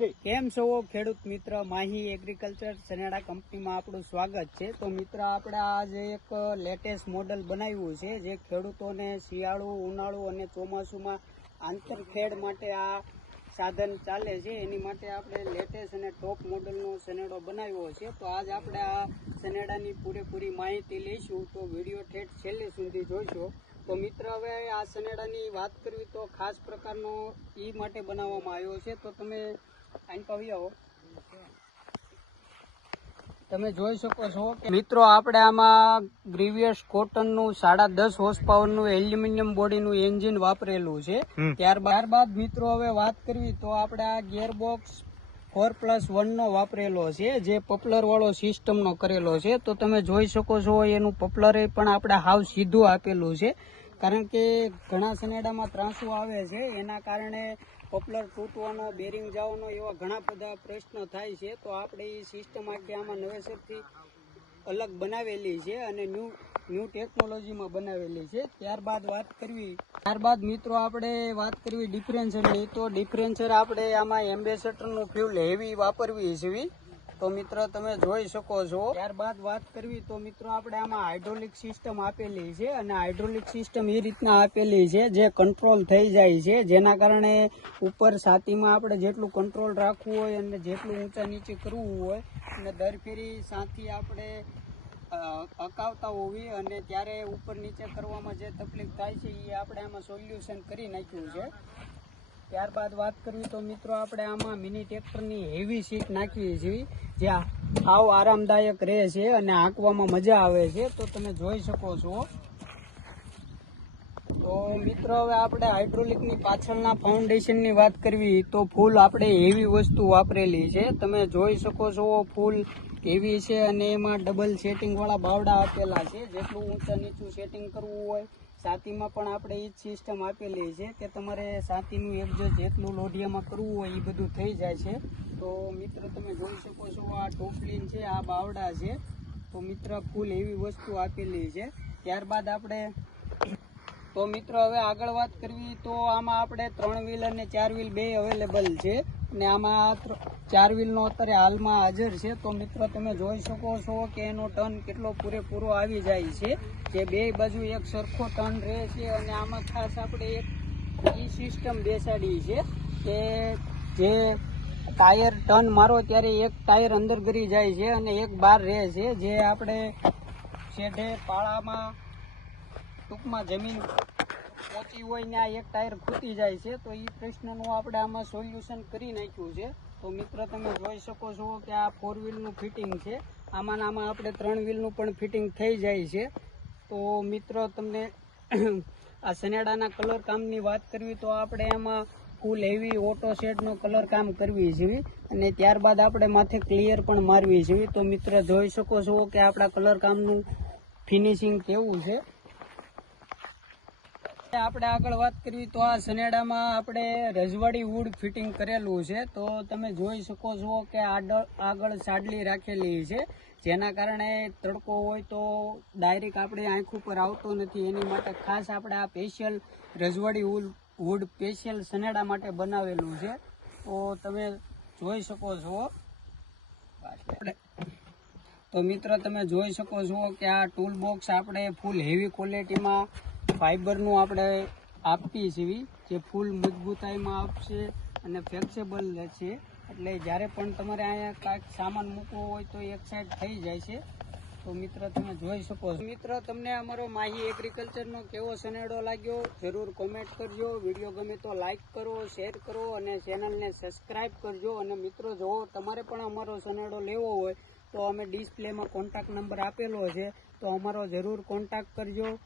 કેમ છો ખેડૂત મિત્ર? માહી એગ્રીકલ્ચર સનેડા કંપનીમાં આપણું સ્વાગત છે. તો મિત્ર, આપણે આજે એક લેટેસ્ટ મોડલ બનાવ્યું છે, જે ખેડૂતોને શિયાળુ, ઉનાળુ અને ચોમાસુમાં આંતરખેડ માટે આ સાધન ચાલે છે. એની માટે આપણે લેટેસ્ટ અને ટોપ મોડલનો સનેડો બનાવ્યો છે. તો આજ આપણે આ સનેડાની પૂરેપૂરી માહિતી લઈશું. તો વીડિયો ઠેઠ છેલ્લે સુધી જોઈશો. તો મિત્ર, હવે આ સનેડાની વાત કરવી તો ખાસ પ્રકારનો ઈ માટે બનાવવામાં આવ્યો છે. તો તમે તમે જોઈ શકો છો કે મિત્રો આપણે આમાં ગ્રીવિયસ કોટનનું સાડા દસ હોર્સ પાવરનું એલ્યુમિનિયમ બોડીનું એન્જિન વાપરેલું છે. ત્યારબાદ મિત્રો હવે વાત કરવી તો આપણે આ ગિયરબોક્સ ફોર પ્લસ વનનો વાપરેલો છે જે પપલર વાળો સિસ્ટમનો કરેલો છે. તો તમે જોઈ શકો છો એનું પપલર પણ આપણે હાવ સીધું આપેલું છે. કારણ કે ઘણા સનેડામાં ત્રાંસુ આવે છે, એના કારણે પોપલર તૂટવાનો બેરિંગ જવાનો એવા ઘણા બધા પ્રશ્ન થાય છે. તો આપણે એ સિસ્ટમ આખી આમાં નવેસરથી અલગ બનાવેલી છે અને ન્યૂ ન્યૂ ટેકનોલોજીમાં બનાવેલી છે. ત્યારબાદ વાત કરવી, ત્યારબાદ મિત્રો આપણે વાત કરવી ડિફરન્સરની તો ડિફરન્સર આપણે આમાં એમ્બેસેડરનું ફ્યુલ હેવી વાપરવી છે તો મિત્રો, તમે જોઈ શકો છો. ત્યારબાદ વાત કરવી તો મિત્રો, આપણે આમાં હાઇડ્રોલિક સિસ્ટમ આપેલી છે અને હાઇડ્રોલિક સિસ્ટમ એ રીતના આપેલી છે જે કંટ્રોલ થઈ જાય છે. જેના કારણે ઉપર છાતીમાં આપણે જેટલું કંટ્રોલ રાખવું હોય અને જેટલું ઊંચા નીચે કરવું હોય અને દર ફેરી સાથી આપણે અકાવતા હોવી અને ત્યારે ઉપર નીચે કરવામાં જે તકલીફ થાય છે એ આપણે આમાં સોલ્યુશન કરી નાખ્યું છે. ત્યારબાદ વાત કરવી તો મિત્રો આપણે આમાં મિની ટ્રેક્ટરની હેવી સીટ નાખવી છીએ જે આવ આરામદાયક રહે છે અને હાંકવામાં મજા આવે છે. તો તમે જોઈ શકો છો. તો મિત્રો હવે આપણે હાઇડ્રોલિકની પાછળના ફાઉન્ડેશનની વાત કરવી તો ફૂલ આપણે હેવી વસ્તુ વાપરેલી છે. તમે જોઈ શકો છો ફૂલ હેવી છે અને એમાં ડબલ સેટિંગવાળા બાવડા આપેલા છે. જેટલું ઊંચા નીચું સેટિંગ કરવું હોય છાતીમાં પણ આપણે એ જ સિસ્ટમ આપેલી છે કે તમારે સાતીનું એડજસ્ટ જેટલું લોઢિયામાં કરવું હોય એ બધું થઈ જાય છે. તો મિત્ર તમે જોઈ શકો છો આ ટોપલીન છે, આ બાવડા છે. તો મિત્ર ફૂલ એવી વસ્તુ આપેલી છે. ત્યારબાદ આપણે તો મિત્રો હવે આગળ વાત કરવી તો આમાં આપણે ત્રણ વ્હીલ અને ચાર વ્હીલ બે અવેલેબલ છે. અને આમાં ચાર વ્હીલનો અત્યારે હાલમાં હાજર છે. તો મિત્રો, તમે જોઈ શકો છો કે એનો ટર્ન કેટલો પૂરેપૂરો આવી જાય છે. જે બે બાજુ એક સરખો ટર્ન રહે છે અને આમાં ખાસ આપણે એક ઈ સિસ્ટમ બેસાડી છે કે જે ટાયર ટર્ન મારો ત્યારે એક ટાયર અંદર ગરી જાય છે અને એક બહાર રહે છે. જે આપણે છેઢે પાળામાં ટૂંકમાં જમીન પહોંચી હોય ને આ એક ટાયર ખૂટી જાય છે. તો એ પ્રશ્નનું આપણે આમાં સોલ્યુશન કરી નાખ્યું છે. તો મિત્ર, તમે જોઈ શકો છો કે આ ફોર વ્હીલનું ફિટિંગ છે. આમાં આમાં આપણે ત્રણ વ્હીલનું પણ ફિટિંગ થઈ જાય છે. તો મિત્રો, તમને આ સનેડાના કલર કામની વાત કરવી તો આપણે એમાં ફૂલ હેવી ઓટો શેડનો કલર કામ કરવી જોઈએ અને ત્યારબાદ આપણે માથે ક્લિયર પણ મારવી જોઈએ તો મિત્ર, જોઈ શકો છો કે આપણા કલર કામનું ફિનિશિંગ કેવું છે. આપણે આગળ વાત કરવી તો આ સનેડામાં આપણે રજવાડી વુડ ફિટિંગ કરેલું છે. તો તમે જોઈ શકો છો કે આગળ સાડલી રાખેલી છે. જેના કારણે તડકો હોય તો ડાયરેક્ટ આપણે આંખ ઉપર આવતો નથી. એની માટે ખાસ આપણે આ સ્પેશિયલ રજવાડી વુડ વુડ સ્પેશિયલ સનેડા માટે બનાવેલું છે. તો તમે જોઈ શકો છો. તો મિત્ર, તમે જોઈ શકો છો કે આ ટૂલ બોક્સ આપણે ફૂલ હેવી ક્વોલિટીમાં ફાઈબરનું આપણે આપીએ છીએ, જે ફૂલ મજબૂતાઈમાં આપશે અને ફ્લેક્સિબલ છે એટલે જ્યારે પણ તમારે અહીંયા કાંઈક સામાન મૂકવો હોય તો એક સાઈડ થઈ જાય છે. તો મિત્ર, તમે જોઈ શકો છો. મિત્ર, તમને અમારો માહી એગ્રીકલ્ચરનો કેવો સનેડો લાગ્યો? જરૂર કોમેન્ટ કરજો. વીડિયો ગમે તો લાઈક કરો શેર કરો અને ચેનલને સબસ્ક્રાઈબ કરજો. અને મિત્રો, જો તમારે પણ અમારો સનેડો લેવો હોય, તો અમે ડિસ્પ્લેમાં કોન્ટેક્ટ નંબર આપેલો છે. તો અમારો જરૂર કોન્ટેક્ટ કરજો.